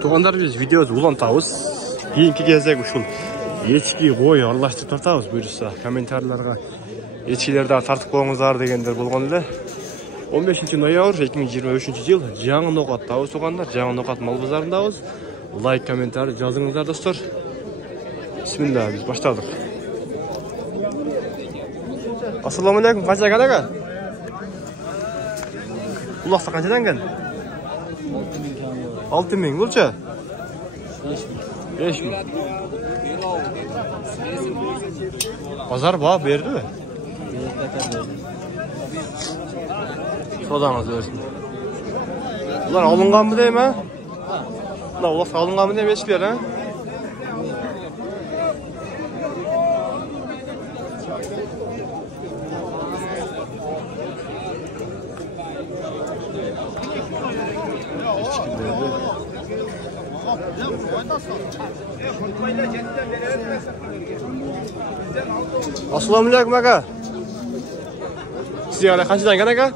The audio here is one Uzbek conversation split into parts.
Туғандар біз видеоз улантабыз. Кейінгі кездегі ушул ечки қой аралаштырып тартабыз. Буюрса комментарийлерге ечкилерди тартып коюңуздар дегендер болгон эле. 15 ноябрь 2023 жыл жаңы ноқаттабыз туғандар. Жаңы ноқат мал базарындабыз. Лайк, комментарий жазыңыздар достор. Бисмилlah, biz баштадык. Assalomu alaykum, qancha ekan aka? Uloqsa qanchadan ekan? 6000 buncha? 5000. Pazar baho berdimi? Sodаңыз o'zsin. Ular olinganmi deymi? Ular uloqsa olinganmi deymi echkilar, ha? Assalomu alaykum aka. Sizga qanchadan ekan aka?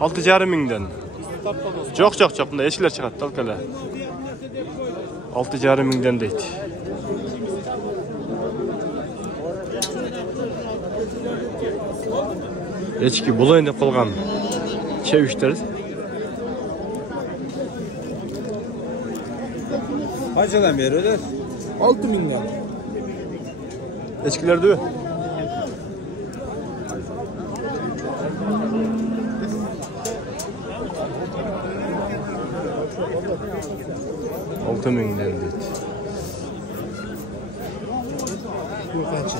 6,5 mingdan. Yo'q, bunda echkilar chiqadi, talkalar. 6,5 mingdan deydi. Echki bo'layin deb qolgan. Chevishlar. Qanchadan beradi? 6 mingdan. Echkilardi. Altı mingdan deydi. Bu qancha?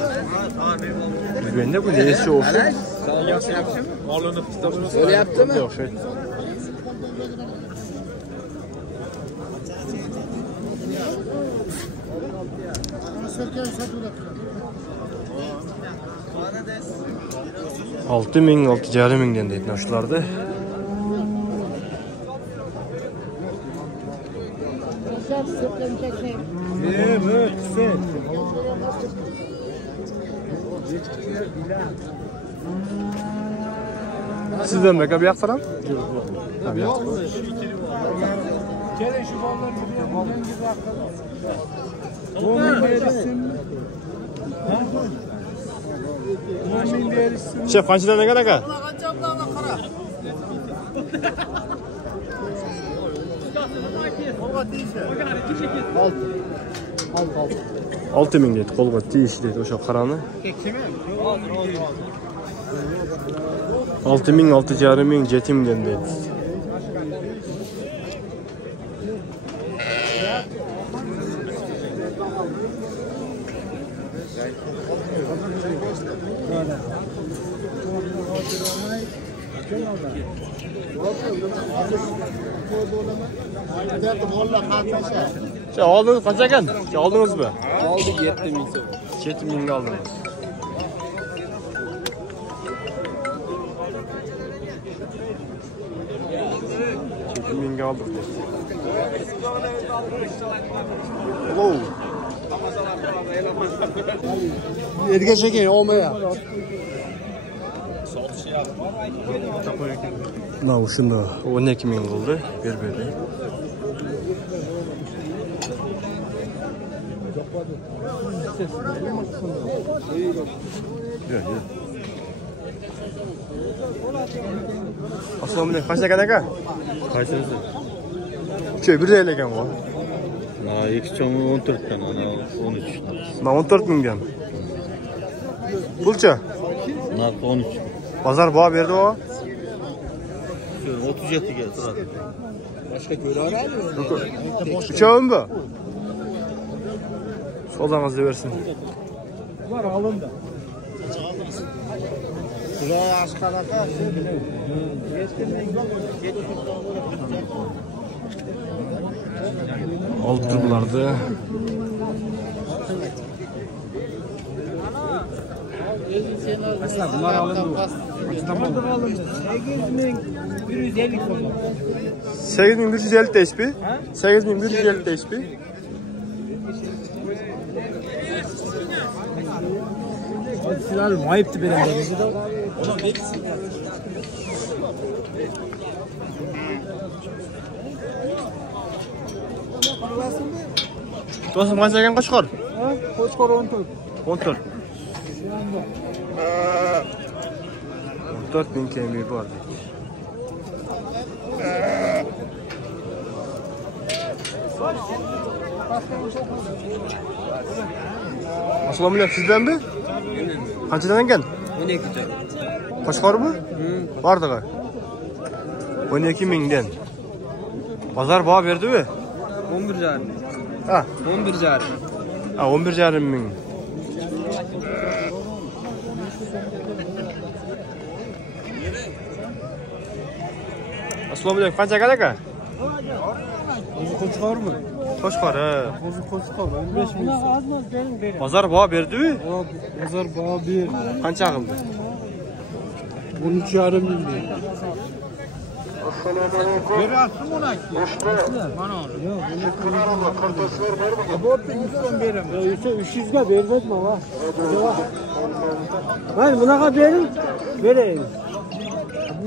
Bilganda bu nesi olsun? Sana yaxshi yaptım. Olinib kitobini so'rayaptimi? Yo'q, şey. Altı ming, 6,5 mingdan deydi shularni. Sizden mi? Bir yaksaram? Tabii yak. Gelin şu balları bir Şef kaçıdan ne kadar? Altı ming deydi, kolga tiyiş deydi oşa qaranı. 6 ming, 6,5 ming, 7 mingden deydi. Aldınız kaç ekan? Aldınız mı? Aldık 7 ming. 7 ming aldınız. Ming aldık. Wow. Erge çekin olmaya. Mana shunda 12 ming bo'ldi, berberdi. Assalomu alaykum. Qancha ekan aka? Qaysinisi? Cho'y 1 ekan bu. Na 2 cho'mi 14 dan, ana 13. Mana 14 mingdan. Pulcha? Narxi 13. Bozor baho berdi o. 37 ga turadi. Boshqa ko'raradi. Uchovim bu. Sodangizga bersin. Bular alindi. Bular aşqaraqa. Olib turiblardi. Aslan bunlar alindi. Qanchadan bo'ldi? 8150 bo'ldi. 8150 HP. 8150 HP. Sizlar mayıptı benim elimizde de. Dostum qancha ekan Qo'chqor? Qo'chqor 14. 14. 14.000 kemi bor deydi. Assalomu alaykum, sizdanmi? Qanchadan ekan? 12 ta. Qo'chqormi? Bordiga. 12.000 dan. Bozor baho berdi-mi? 11,5. Ha, 11,5. ha 11.5 ming. Assalomu alaykum, qancha ekan aka? Qo'chqormi? Qo'chqor, ha. Qo'chqor 15 ming. Bozor baho berdi-mi? Bozor baho ber. Qancha qildi? 13,5 ming. Berasizmi uni? Mana. Yo'q, bu 100 so'm beraman. Yo'q, 300 ga bermayman va. Mana bunaqa bering, beraylik.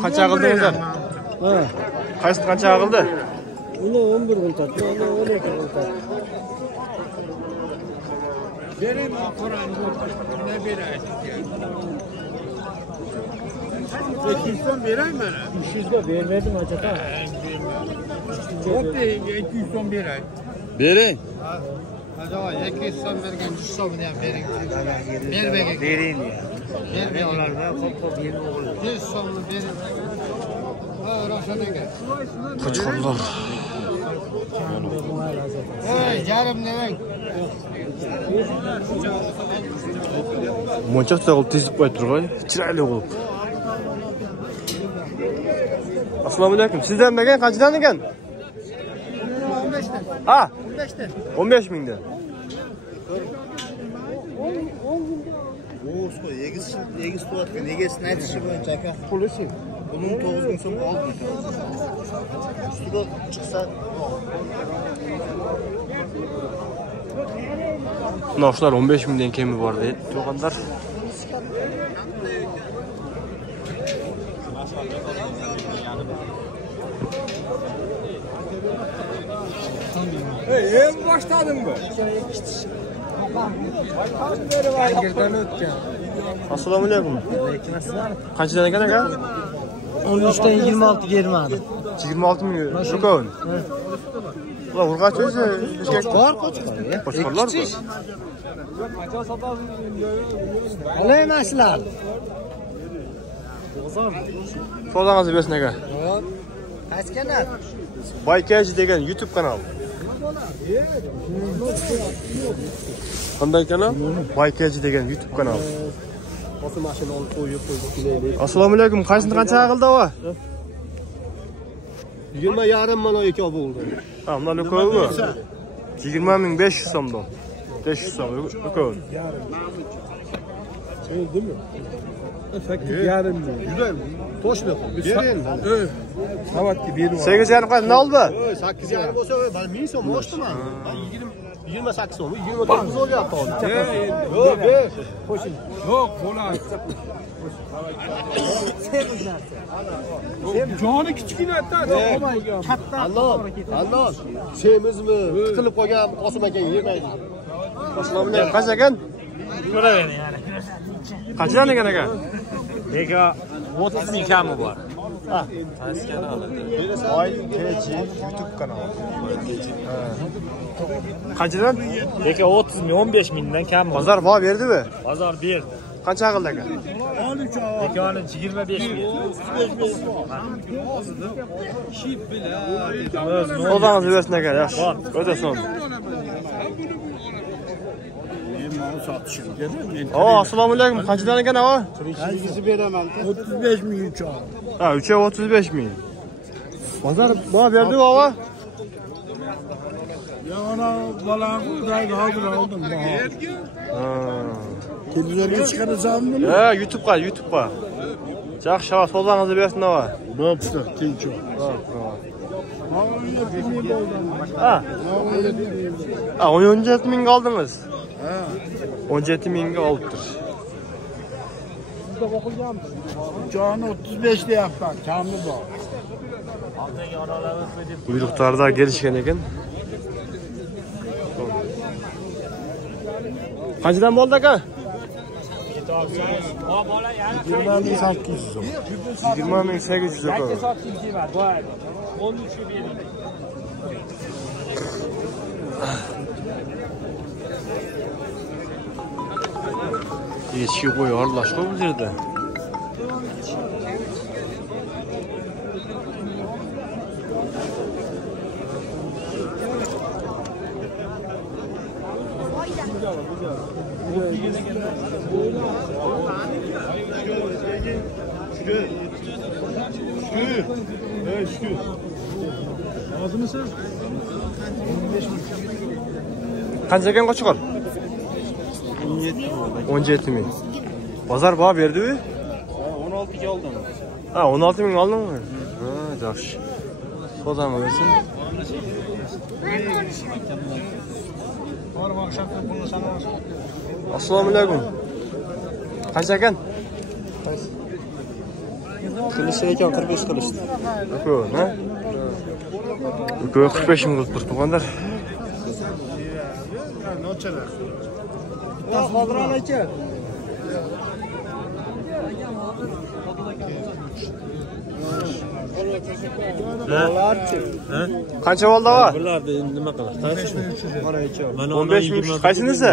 Qancha qildingizlar? Ha. Qaysi qancha qildi? Uni 11 qildi, uni 12 qildi. Berayman, qarang, ne beraysiz? 200 so'm berayman. 300 ga bermadim aka. Bo'pti, 200 so'm beray. Bering. Acaba 200 so'm bergan 100 so'mini ham bering. Bermagan. Bering. Bermaganlarda qop-qop yerni o'g'il. 100 so'mni bering. Ha, Ravshanga. Qo'chqorlar. Ey, yarim demang. Monchoqcha qilib tezib qo'yib turg'ay, chiroyli bo'lib. Assalomu alaykum. Sizdan bergan qanchadan ekan? 15 ta. Ha, 15 ta. 15 mingdan. Oğuz koy, egiz tuvatken egesini aytışı boyunca aka. Pulusi. Bunun 9 gün sonra oldu. Üstüge çıksa Bunlar 15 mingdan kemi bor deydi. To'g'anlar. En başladın mı? Girden ötken. Assalomu alaykum. Qanchadan ekan aka? 13'ten 26 gerime aldım. 26 ming ruko'n. Ular urg'ach o'zi Var Qo'chqor. Qo'chqorlar bor. Alaymaslar. Savdongizni bersin aka. Qaysi kanal? Baykaji degan YouTube kanal. Qanday kanal? Baykaji degan YouTube kanal. Qo'sim mashina olib qo'yib kelaylik. Assalomu alaykum. Qaysini qancha qildi ava? 20,5 mana eka bo'ldi. Ha, bunlar ko'pmi? 20.500 so'mdan. 500 so'm ko'p. Değil mi? 8,5 ming. Güzel. To'shli. Berin. Savatga berib. 8,5 qo'y, nima oldi? 8,5 bo'lsa, men 1000 so'm o'shdiman. 28 so'm, 29 o'lyapti hozir. Yo'q, ber. Qo'shing. Yo'q, bo'ladi. Joni kichkinadan. Katta. Allah. Semizmi? Tiqilib qolgan Qosim aka yemaydi. Assalomu alaykum. Qancha ekan? Ko'raverin yani. Qanchadan ekan aka? Eka 30 ming kami bor. Ha. Qaysi kanal? Baykaji YouTube kanalı. Qanchadan? Eka 30 ming, 15 mingdan kam bor. Bozor baho berdimi? Bozor berdi. Qancha qildi aka? Ekani 25 ming. Savdongizni bersin aka, yaxshi. O'ta so'm. Assalomu alaykum. Qanchadan ekan ava? 8'i beraman. 35 ming uçağı. Ha, 3'e 35 ming. Bozor baho berdimi ava? Ya ona balan kudaydı hazır aldım. Ha. Televizyonda çıkaracağım mı? Ha, YouTube'ga. Yaxshi, savdongizni bersin ava. Bopsta, tinch. Ha. Ha, 17 ming oldingiz. Ha. 17 mingga olibdir. Uçağını 35 de yaptık. Kamlı bu. Buyruqlarda kelishgan ekan. Qanchadan bo'ldi aka? 20.800 so'm. 20.800 aka. 13'ü verin. Echki qo'y aralashib bu yerda. Şükür. Razı mısın? Qancha ekan qo'chqor? 17 ming. Bozor baho berdi-ku? 16 ga oldim. Ha, 16 ming oldingmi? Ha, yaxshi. Sozam bo'lsin. Assalomu alaykum. Qancha ekan? Qilish ekan 45 qilishdi. Uku, ha? Uku 45 ming qilib turibdilar. Nochalar. Va Xodron aka. Qancha bo'ldi va? Bularni nima qiladi? 15 ming qaysinisi?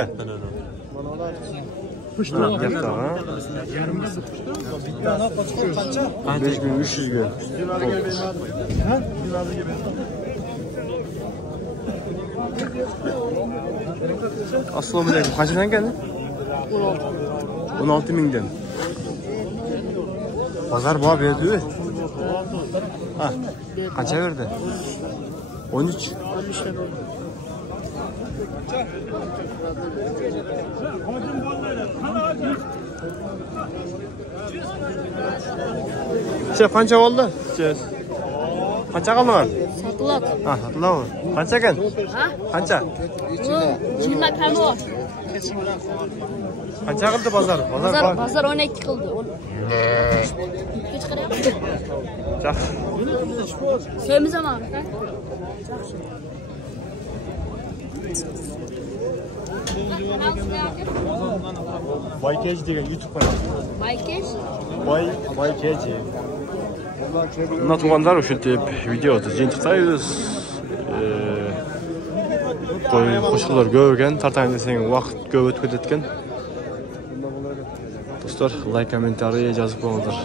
Ha, gapda, ha? 5300 ga. Assalomu alaykum. Qanchadan ekan? 16 mingdan. Bozor baho berdi-ku. Ha, qancha berdi? 13. Şey qancha oldu? Qancha qolgan? Sotiladi. Ha, sotiladi. Qancha ekan? Ha? Qancha? 20 kamo. Qancha qildi bozor? Bozor 12 qildi. Hech qarayapti. Yaxshi. Semiz ham. Boykej degan YouTube kanali. Boykej? Boykej. Natmanlar o'sha deb videoda jinchiqtaymiz. Qo'shiqlar ko'rgan, tartang desang vaqt ko'p o'tib ketgan. Do'stlar, like, kommentariy yozib qo'yinglar.